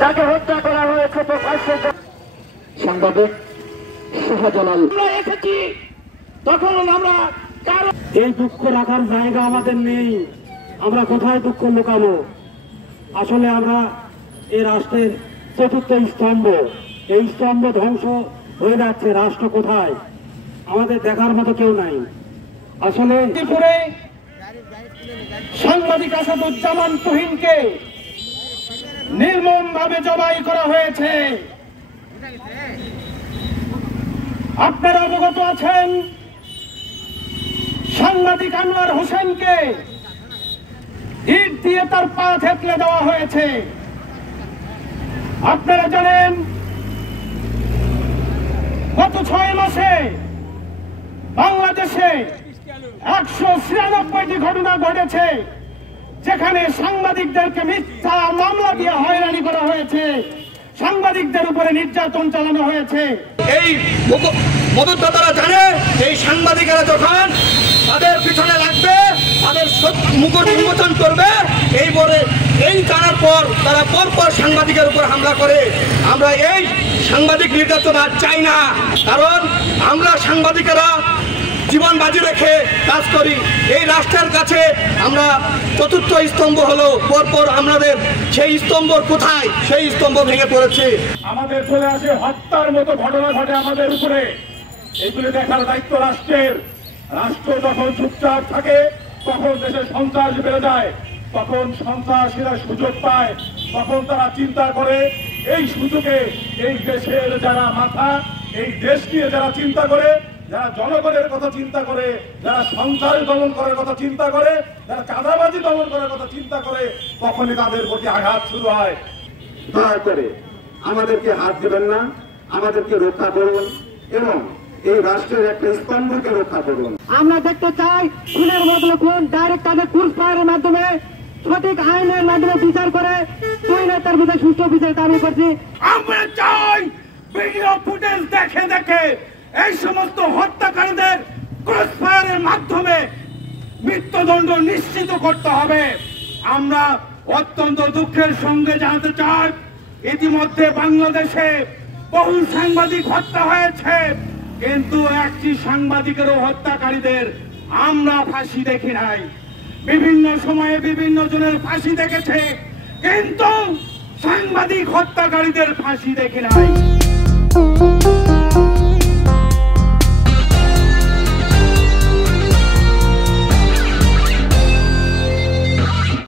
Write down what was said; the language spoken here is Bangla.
যাকে হত্যা করা হয়েছে সাংবাদিক শাহজালাল এসেছি, তখন আমরা এই দুঃখ রাখার জায়গা আমাদের নেই। আমরা কোথায় দুঃখ লুকাবো? আসলে আমরা এই রাষ্ট্রের চতুর্থ স্তম্ভ, এই স্তম্ভ ধ্বংস হয়ে যাচ্ছে। রাষ্ট্র কোথায়? আমাদের দেখার মতো কেউ নাই। আসলে ত্রিপুরে সাংবাদিক আসাদুজ্জামান তুহিনকে নির্মম ভাবে জবাই করা হয়েছে। আপনারা অবগত আছেন, সাংবাদিক আনোয়ার হোসেনকে ইট দিয়ে তার পা থেতলে দেওয়া হয়েছে। আপনারা জানেন, গত 6 মাসে বাংলাদেশে 196টি ঘটনা ঘটেছে, যেখানে সাংবাদিকদেরকে মিথ্যা মামলা দিয়ে হয়রানি করা হয়েছে, সাংবাদিকদের উপরে নির্যাতন চালানো হয়েছে। এই মদতদাতারা জানে এই সাংবাদিকেরা যখন তাদের পিছনে লাগবে, তাদের মুখোশ উন্মোচন করবে, এই জানার পর তারা পরপর সাংবাদিকের উপর হামলা করে। আমরা এই সাংবাদিক নির্যাতন আর চাই না, কারণ আমরা সাংবাদিকেরা জীবন বাজি রেখে কাজ করি। এই রাষ্ট্রের কাছে আমরা চতুর্থ স্তম্ভ হলো, পরপর আমাদের সেই স্তম্ভ কোথায়? সেই স্তম্ভ ভেঙে পড়েছে। আমাদের চলে আসে হত্যার মতো ঘটনা ঘটে আমাদের উপরে। এগুলি দেখার দায়িত্ব রাষ্ট্রের। রাষ্ট্র যখন চুপচাপ থাকে, তখন দেশে সন্ত্রাস বেড়ে যায়, তখন সন্ত্রাসীরা সুযোগ পায়, তখন তারা চিন্তা করে এই সুযোগে এই দেশের যারা মাথা, এই দেশ নিয়ে যারা চিন্তা করে, যারা জনগণের কথা চিন্তা করে, যারা সন্ত্রাস দমন করার কথা চিন্তা করে, যারা চাঁদাবাজি দমন করার কথা চিন্তা করে, তখনই তাদের প্রতি আঘাত শুরু হয়। দয়া করে আমাদেরকে হাত দেবেন না, আমাদেরকে রক্ষা করুন এবং এই রাষ্ট্রের একটা স্তম্ভকে রক্ষা করুন। আমরা দেখতে চাই খুনের বদলে খুন ডাইরেক্ট তাদের ক্রস ফায়ারের মাধ্যমে, সঠিক আইনের মাধ্যমে বিচার করে তার বিরুদ্ধে সুষ্ঠু বিচার দাবি করছি। আমরা চাই ভিডিও ফুটেজ দেখে দেখে এই সমস্ত হত্যাকারীদের ক্রস ফায়ারের মাধ্যমে মৃত্যুদণ্ড নিশ্চিত করতে হবে। আমরা অত্যন্ত দুঃখের সঙ্গে জানাতে চাই, ইতিমধ্যে বাংলাদেশে বহু সাংবাদিক হত্যা হয়েছে, কিন্তু একটি সাংবাদিকেরও হত্যাকারীদের আমরা ফাঁসি দেখি নাই। বিভিন্ন সময়ে বিভিন্ন জনের ফাঁসি দেখেছে, কিন্তু সাংবাদিক হত্যাকারীদের ফাঁসি দেখি নাই।